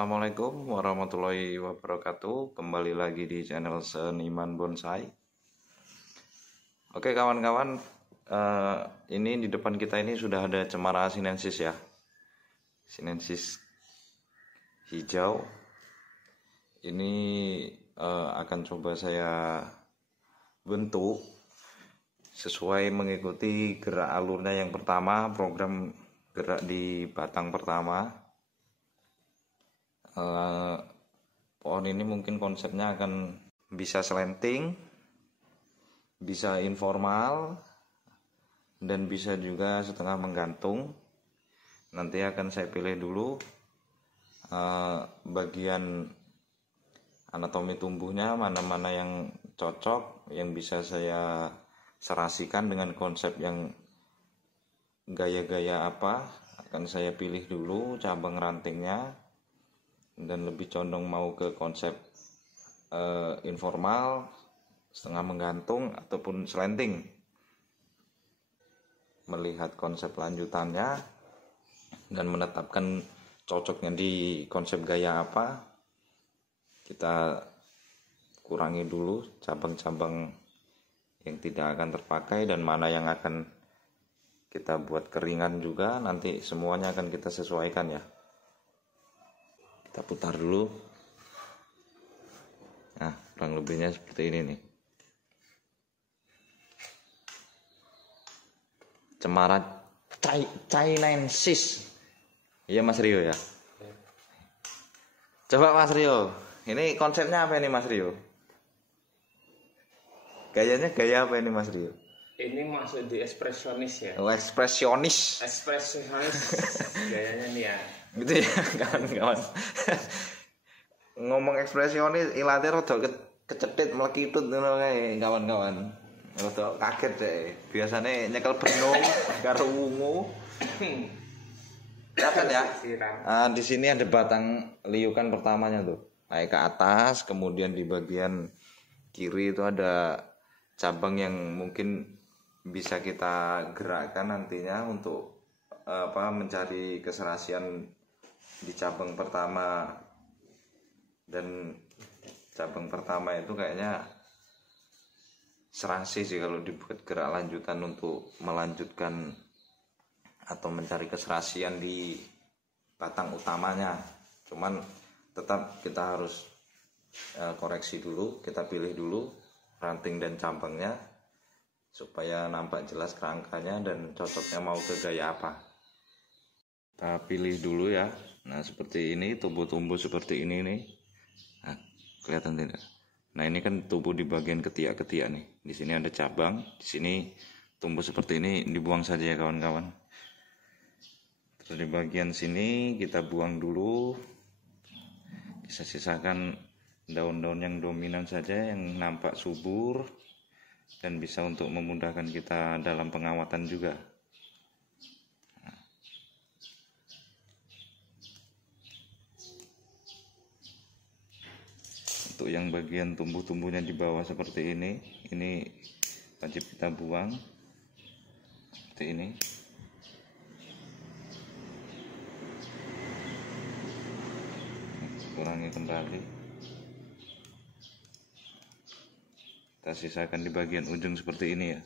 Assalamualaikum warahmatullahi wabarakatuh. Kembali lagi di channel Seniman Bonsai. Oke kawan-kawan, ini di depan kita ini sudah ada cemara sinensis ya, sinensis hijau. Ini akan coba saya bentuk sesuai mengikuti gerak alurnya yang pertama, program gerak di batang pertama. Pohon ini mungkin konsepnya akan bisa slanting, bisa informal, dan bisa juga setengah menggantung. Nanti akan saya pilih dulu bagian anatomi tumbuhnya, mana-mana yang cocok, yang bisa saya serasikan dengan konsep yang gaya-gaya apa, akan saya pilih dulu cabang rantingnya, dan lebih condong mau ke konsep informal, setengah menggantung ataupun slanting. Melihat konsep lanjutannya dan menetapkan cocoknya di konsep gaya apa, kita kurangi dulu cabang-cabang yang tidak akan terpakai dan mana yang akan kita buat keringan juga. Nanti semuanya akan kita sesuaikan ya. Kita putar dulu. Nah, kurang lebihnya seperti ini nih. Cemara Chinensis. Iya Mas Rio ya. Coba Mas Rio, ini konsepnya apa ini Mas Rio? Gayanya gaya apa ini Mas Rio? Ini masuk di ekspresionis ya. Oh, ekspresionis. Ekspresionis gayanya nih ya. Gitu ya kawan-kawan. Ngomong ekspresionis ilate rada kecetit melekitut ngono kae kawan-kawan. Rada kaget deh. Biasane nyekel benung karo wungu. Ya kan ya? Di sini ada batang liukan pertamanya tuh. Naik ke atas, kemudian di bagian kiri itu ada cabang yang mungkin bisa kita gerakkan nantinya untuk mencari keserasian di cabang pertama. Dan cabang pertama itu kayaknya serasi sih kalau dibuat gerak lanjutan untuk melanjutkan atau mencari keserasian di batang utamanya. Cuman tetap kita harus koreksi dulu, kita pilih dulu ranting dan cabangnya supaya nampak jelas kerangkanya dan cocoknya mau ke gaya apa. Kita pilih dulu ya. Nah seperti ini, tumbuh-tumbuh seperti ini nih. Nah, kelihatan tidak? Nah ini kan tumbuh di bagian ketiak-ketiak nih. Di sini ada cabang, di sini tumbuh seperti ini, dibuang saja ya kawan-kawan. Terus di bagian sini kita buang dulu. Kita sisakan daun-daun yang dominan saja, yang nampak subur dan bisa untuk memudahkan kita dalam pengawatan juga. Untuk yang bagian tumbuh-tumbuhnya di bawah seperti ini wajib kita buang seperti ini. Kurangi kembali. Kita sisakan di bagian ujung seperti ini ya.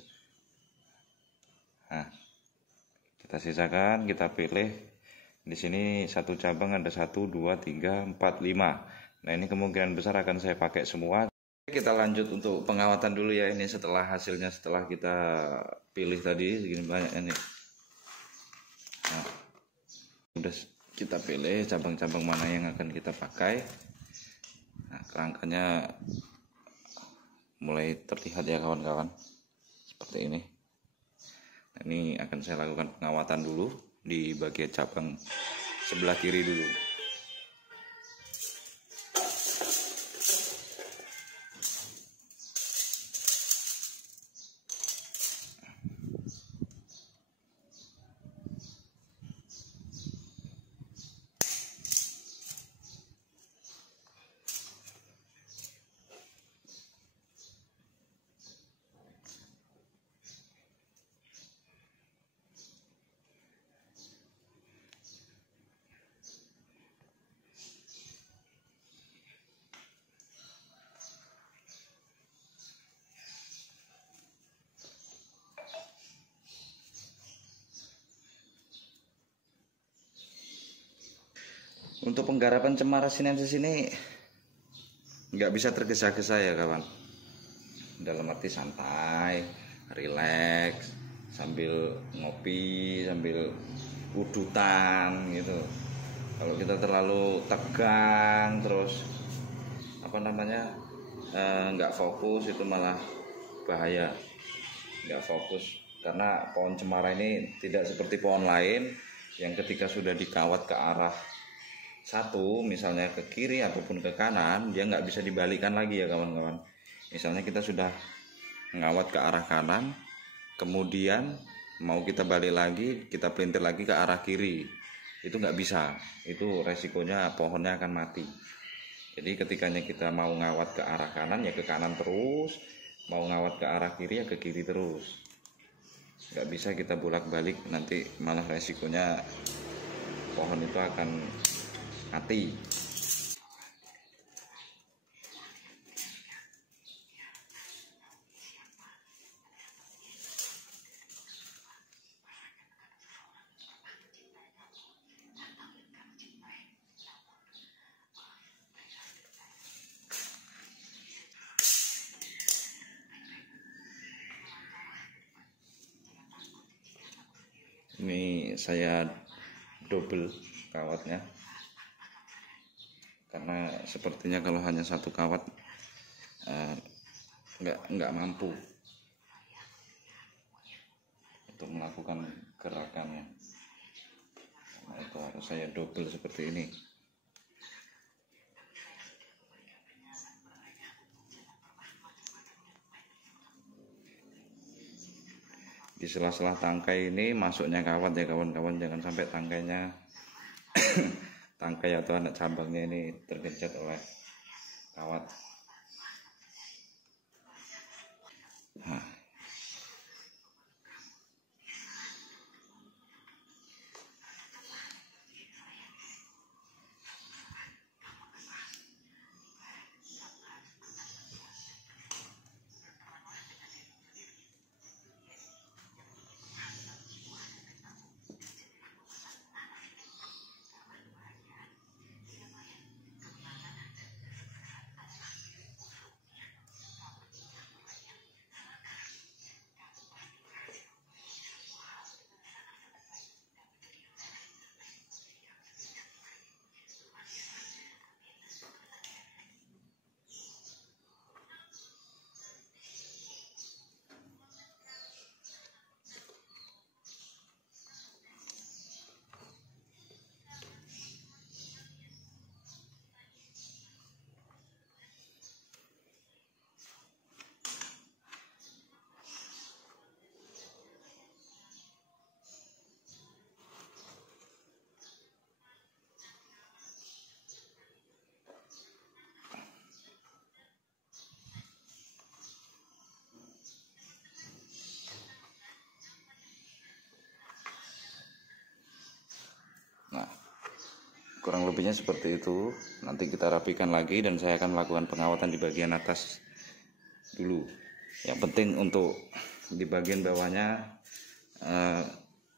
Nah, kita sisakan, kita pilih. Di sini satu cabang ada 1, 2, 3, 4, 5. Nah ini kemungkinan besar akan saya pakai semua. Kita lanjut untuk pengawatan dulu ya. Ini setelah hasilnya, setelah kita pilih tadi segini banyaknya nih. Nah, udah kita pilih cabang-cabang mana yang akan kita pakai. Nah kerangkanya mulai terlihat ya kawan-kawan, seperti ini. Nah, ini akan saya lakukan pengawatan dulu di bagian cabang sebelah kiri dulu. Untuk penggarapan cemara sinensis ini nggak bisa tergesa-gesa ya kawan. Dalam arti santai, rileks, sambil ngopi, sambil udutan gitu. Kalau kita terlalu tegang terus nggak fokus, itu malah bahaya. Nggak fokus karena pohon cemara ini tidak seperti pohon lain yang ketika sudah dikawat ke arah satu, misalnya ke kiri ataupun ke kanan, dia nggak bisa dibalikan lagi ya kawan-kawan. Misalnya kita sudah ngawat ke arah kanan, kemudian mau kita balik lagi, kita pelintir lagi ke arah kiri, itu nggak bisa. Itu resikonya pohonnya akan mati. Jadi ketikanya kita mau ngawat ke arah kanan ya ke kanan terus, mau ngawat ke arah kiri ya ke kiri terus. Nggak bisa kita bolak-balik, nanti malah resikonya pohon itu akan mati. Ini saya double kawatnya karena sepertinya kalau hanya satu kawat nggak mampu untuk melakukan gerakannya. Nah, itu harus saya double seperti ini. Di sela-sela tangkai ini masuknya kawat ya kawan-kawan, jangan sampai tangkainya tangkai atau anak cabangnya ini tergencet oleh kawat. Nah. Nah, kurang lebihnya seperti itu. Nanti kita rapikan lagi dan saya akan melakukan pengawatan di bagian atas dulu. Yang penting untuk di bagian bawahnya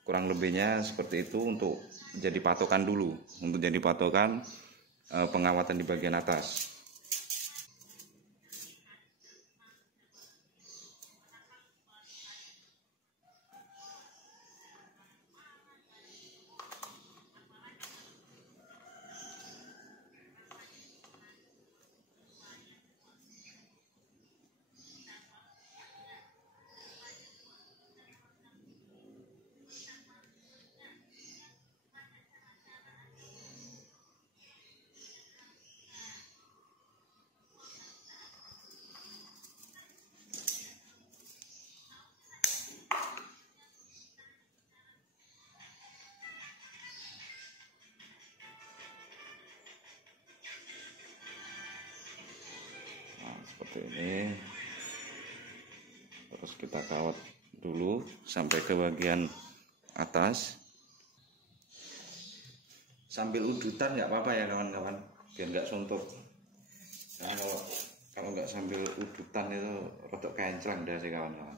kurang lebihnya seperti itu untuk jadi patokan dulu, untuk jadi patokan pengawatan di bagian atas. Seperti ini, terus kita kawat dulu sampai ke bagian atas sambil udutan, nggak apa-apa ya kawan-kawan, biar nggak suntuk. Nah, kalau nggak sambil udutan itu rotok kenclang dah sih kawan-kawan.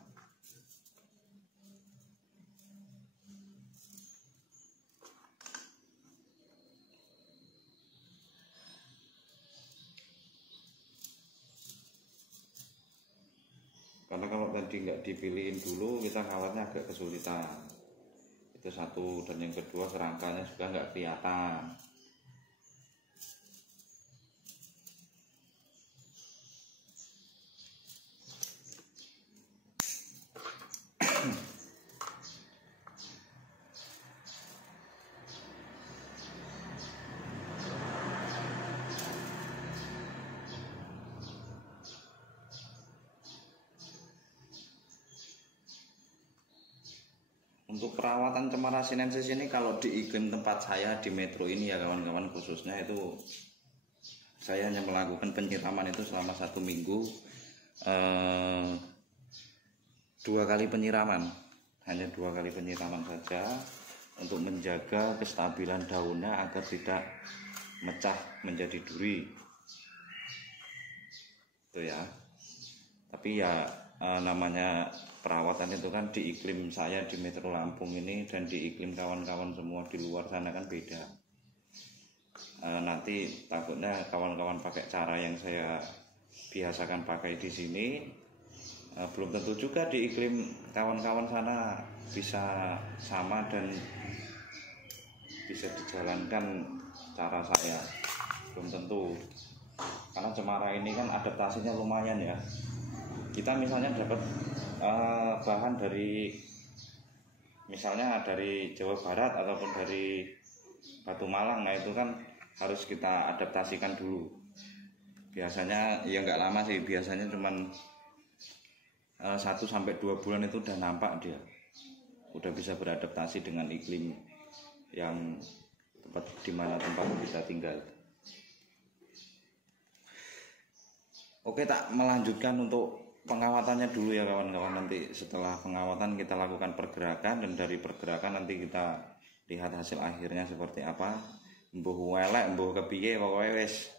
tadi nggak dipilihin dulu, kita kawatnya agak kesulitan. Itu satu, dan yang kedua kerangkanya juga nggak kelihatan. Untuk perawatan cemara sinensis ini kalau di iklim tempat saya di metro ini ya kawan-kawan, khususnya itu saya hanya melakukan penyiraman itu selama 1 minggu 2 kali penyiraman, hanya 2 kali penyiraman saja untuk menjaga kestabilan daunnya agar tidak mecah menjadi duri itu ya. Tapi ya namanya perawatan itu kan di iklim saya di Metro Lampung ini dan di iklim kawan-kawan semua di luar sana kan beda. Nanti takutnya kawan-kawan pakai cara yang saya biasakan pakai di sini, belum tentu juga di iklim kawan-kawan sana bisa sama dan bisa dijalankan cara saya, belum tentu. Karena cemara ini kan adaptasinya lumayan ya. Kita misalnya dapat bahan dari misalnya dari Jawa Barat ataupun dari Batu Malang, nah itu kan harus kita adaptasikan dulu. Biasanya ya nggak lama sih, biasanya cuman 1-2 bulan itu udah nampak dia, udah bisa beradaptasi dengan iklim yang dimana tempat kita tinggal. Oke, tak melanjutkan untuk pengawatannya dulu ya kawan-kawan. Nanti setelah pengawatan kita lakukan pergerakan, dan dari pergerakan nanti kita lihat hasil akhirnya seperti apa. Mbuh welek, mbuh kepiye, pokoknya wis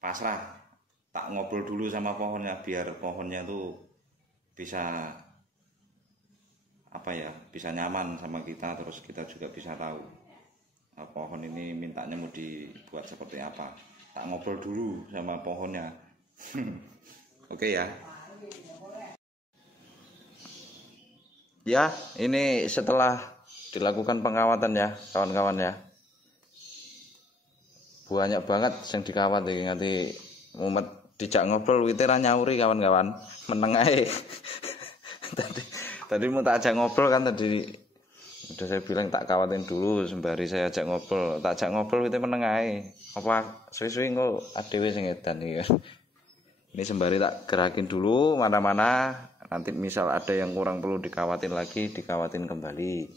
pasrah. Tak ngobrol dulu sama pohonnya biar pohonnya tuh bisa apa ya, bisa nyaman sama kita, terus kita juga bisa tahu pohon ini mintanya mau dibuat seperti apa. Tak ngobrol dulu sama pohonnya. Oke ya. Ya, ini setelah dilakukan pengawatan ya kawan-kawan ya. Banyak banget yang dikawat iki, nganti mumet dijak ngobrol wite ra nyauri kawan-kawan. Meneng ae. tadi mau tak ajak ngobrol kan, tadi udah saya bilang tak kawatin dulu sembari saya ajak ngobrol. Tak ajak ngobrol wite meneng ae. Apa suwi-suwi engko adewe sing edan iki. Ini sembari tak gerakin dulu mana-mana, nanti misal ada yang kurang perlu dikawatin lagi, dikawatin kembali.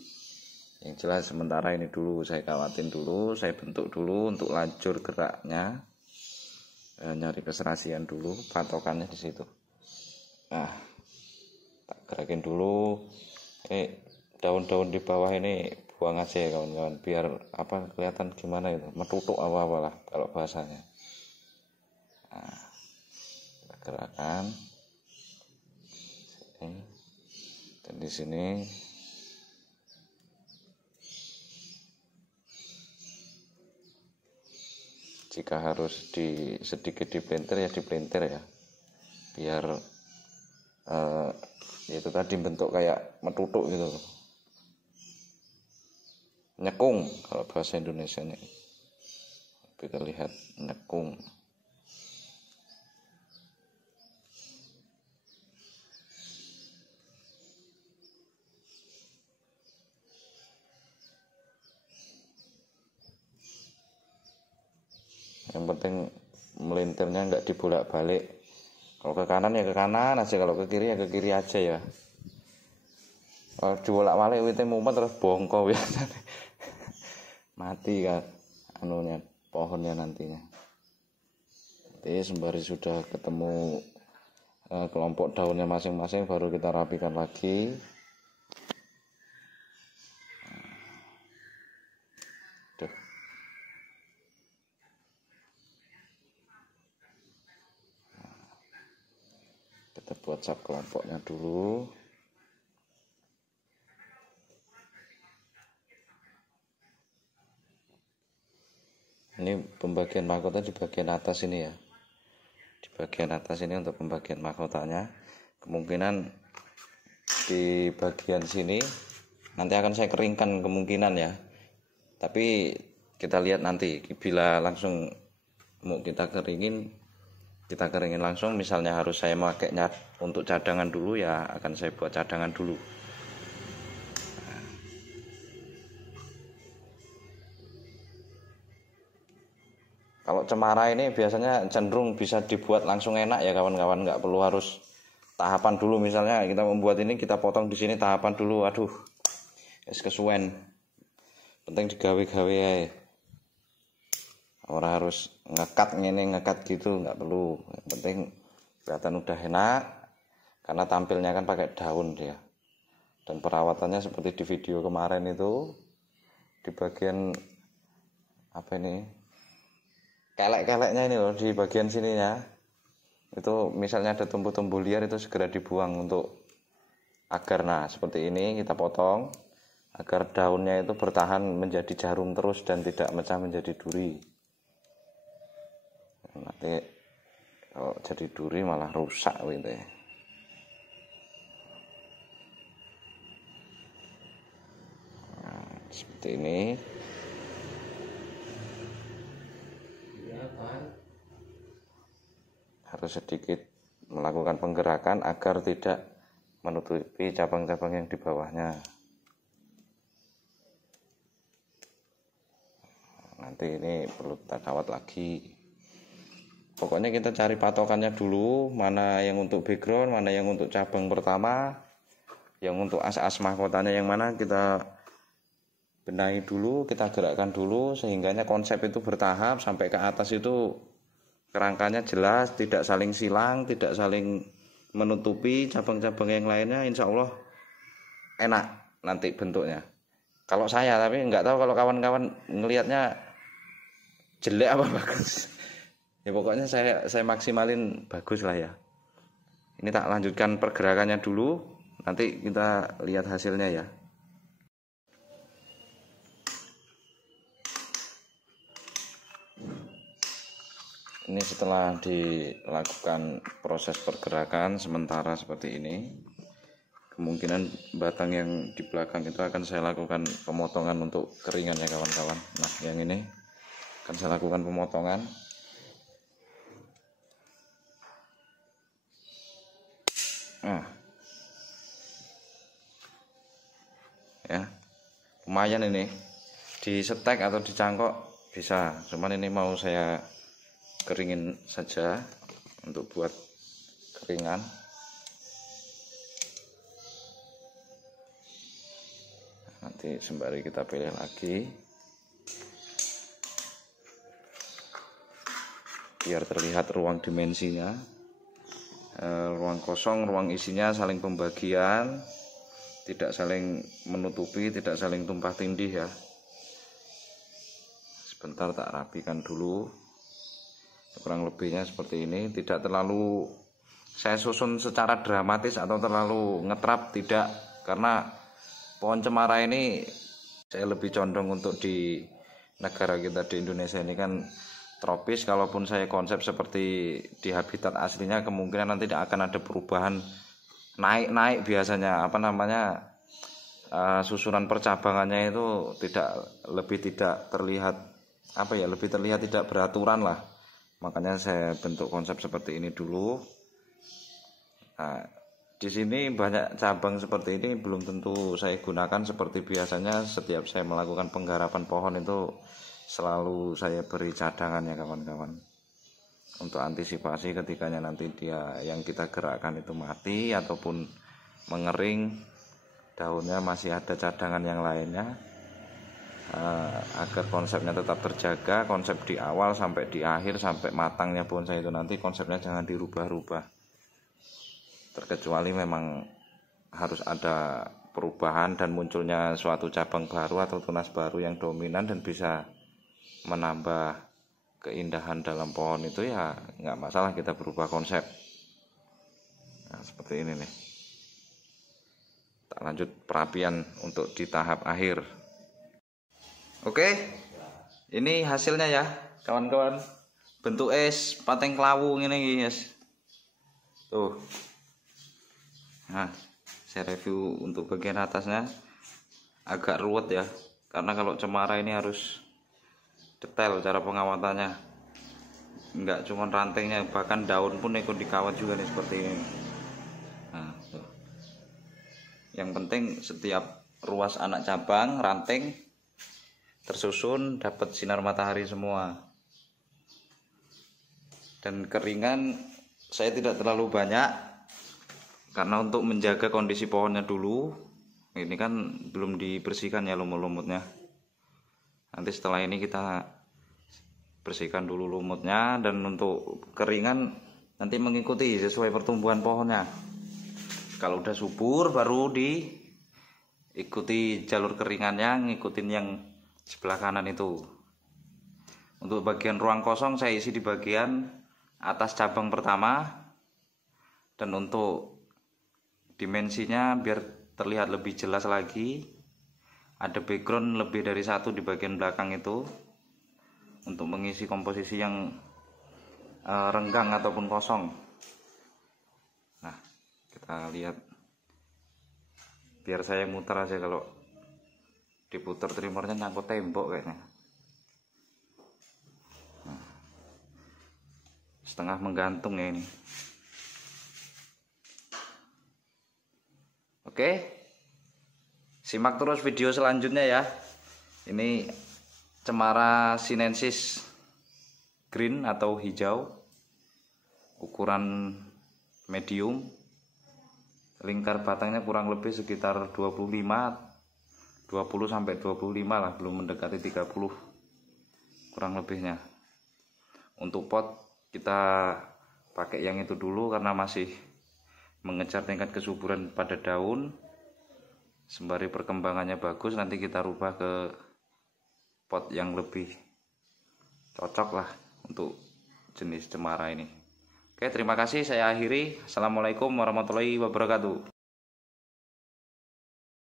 Yang jelas sementara ini dulu saya kawatin dulu, saya bentuk dulu untuk lajur geraknya, nyari keserasian dulu, patokannya di situ. Nah, tak gerakin dulu. Daun-daun di bawah ini buang aja ya kawan-kawan, biar apa kelihatan gimana itu, metutuk apa-apalah kalau bahasanya. Nah, gerakan dan di sini jika harus sedikit diplinter ya diplinter ya, biar itu tadi bentuk kayak metutuk gitu, nyekung kalau bahasa Indonesianya, kita lihat nyekung. Yang penting melintirnya nggak dibolak-balik. Kalau ke kanan ya ke kanan aja, kalau ke kiri ya ke kiri aja ya. Kalau dibolak-balik wite mumet terus bongko biasanya. Mati kan anunya, pohonnya nantinya. Nanti sembari sudah ketemu kelompok daunnya masing-masing baru kita rapikan lagi. Kita buat sub kelompoknya dulu. Ini pembagian mahkota di bagian atas ini ya. Di bagian atas ini untuk pembagian mahkotanya. Kemungkinan di bagian sini nanti akan saya keringkan kemungkinan ya, tapi kita lihat nanti bila langsung mau kita keringin langsung, misalnya harus saya makainya untuk cadangan dulu ya akan saya buat cadangan dulu. Kalau cemara ini biasanya cenderung bisa dibuat langsung enak ya kawan-kawan, nggak perlu harus tahapan dulu. Misalnya kita membuat ini, kita potong di sini tahapan dulu, aduh es kesuwen. Penting digawe-gawe ya. Orang harus ngekat gitu, nggak perlu. Yang penting kelihatan udah enak, karena tampilnya kan pakai daun dia. Dan perawatannya seperti di video kemarin itu, di bagian apa ini, kelek-keleknya ini loh, di bagian sininya itu misalnya ada tumbuh-tumbuh liar itu segera dibuang untuk agar, nah seperti ini kita potong agar daunnya itu bertahan menjadi jarum terus dan tidak mecah menjadi duri. Nanti kalau jadi duri malah rusak gitu ya. Nah, seperti ini. Harus sedikit melakukan penggerakan agar tidak menutupi cabang-cabang yang di bawahnya. Nanti ini perlu kita kawat lagi. Pokoknya kita cari patokannya dulu, mana yang untuk background, mana yang untuk cabang pertama, yang untuk as-as mahkotanya yang mana kita benahi dulu, kita gerakkan dulu sehingganya konsep itu bertahap sampai ke atas itu kerangkanya jelas, tidak saling silang, tidak saling menutupi cabang-cabang yang lainnya. Insya Allah enak nanti bentuknya. Kalau saya, tapi nggak tahu kalau kawan-kawan ngelihatnya jelek apa bagus. Ya pokoknya saya maksimalin bagus lah ya. Ini tak lanjutkan pergerakannya dulu, nanti kita lihat hasilnya ya. Ini setelah dilakukan proses pergerakan sementara seperti ini, kemungkinan batang yang di belakang itu akan saya lakukan pemotongan untuk keringan ya kawan-kawan. Nah yang ini akan saya lakukan pemotongan. Nah, ya lumayan ini di setek atau dicangkok bisa, cuman ini mau saya keringin saja untuk buat keringan. Nanti sembari kita pilih lagi biar terlihat ruang dimensinya. Ruang kosong, ruang isinya saling pembagian, tidak saling menutupi, tidak saling tumpah tindih ya. Sebentar tak rapikan dulu. Kurang lebihnya seperti ini, tidak terlalu saya susun secara dramatis atau terlalu ngetrap, tidak, karena pohon cemara ini saya lebih condong untuk di negara kita di Indonesia ini kan tropis. Kalaupun saya konsep seperti di habitat aslinya, kemungkinan nanti tidak akan ada perubahan naik biasanya susunan percabangannya itu lebih tidak terlihat tidak beraturan lah. Makanya saya bentuk konsep seperti ini dulu. Nah, di sini banyak cabang seperti ini belum tentu saya gunakan seperti biasanya. Setiap saya melakukan penggarapan pohon itu selalu saya beri cadangan ya kawan-kawan, untuk antisipasi ketikanya nanti dia yang kita gerakkan itu mati ataupun mengering, daunnya masih ada cadangan yang lainnya, agar konsepnya tetap terjaga. Konsep di awal sampai di akhir sampai matangnya bonsai itu nanti konsepnya jangan dirubah-rubah, terkecuali memang harus ada perubahan dan munculnya suatu cabang baru atau tunas baru yang dominan dan bisa menambah keindahan dalam pohon itu, ya nggak masalah kita berubah konsep. Nah seperti ini nih. Tak lanjut perapian untuk di tahap akhir. Oke, ini hasilnya ya kawan-kawan. Bentuk es pateng klawu ini guys. Tuh. Nah Saya review untuk bagian atasnya, agak ruwet ya, karena kalau cemara ini harus detail cara pengawatannya, nggak cuma rantingnya, bahkan daun pun ikut dikawat juga nih seperti ini. Nah, tuh. Yang penting setiap ruas anak cabang ranting tersusun dapat sinar matahari semua. Dan keringan saya tidak terlalu banyak, karena untuk menjaga kondisi pohonnya dulu. Ini kan belum dibersihkan ya lumut-lumutnya. Nanti setelah ini kita bersihkan dulu lumutnya, dan untuk keringan nanti mengikuti sesuai pertumbuhan pohonnya. Kalau udah subur baru diikuti jalur keringannya, ngikutin yang sebelah kanan itu. Untuk bagian ruang kosong saya isi di bagian atas cabang pertama, dan untuk dimensinya biar terlihat lebih jelas lagi, ada background lebih dari satu di bagian belakang itu untuk mengisi komposisi yang renggang ataupun kosong. Nah, kita lihat, biar saya muter aja, kalau diputar trimmernya nyangkut tembok kayaknya. Nah, setengah menggantung ya ini. Oke, simak terus video selanjutnya ya. Ini cemara sinensis green atau hijau, ukuran medium, lingkar batangnya kurang lebih sekitar 20 sampai 25 lah, belum mendekati 30 kurang lebihnya. Untuk pot kita pakai yang itu dulu karena masih mengejar tingkat kesuburan pada daun. Sembari perkembangannya bagus, nanti kita rubah ke pot yang lebih cocok lah untuk jenis cemara ini. Oke, terima kasih, saya akhiri. Assalamualaikum warahmatullahi wabarakatuh.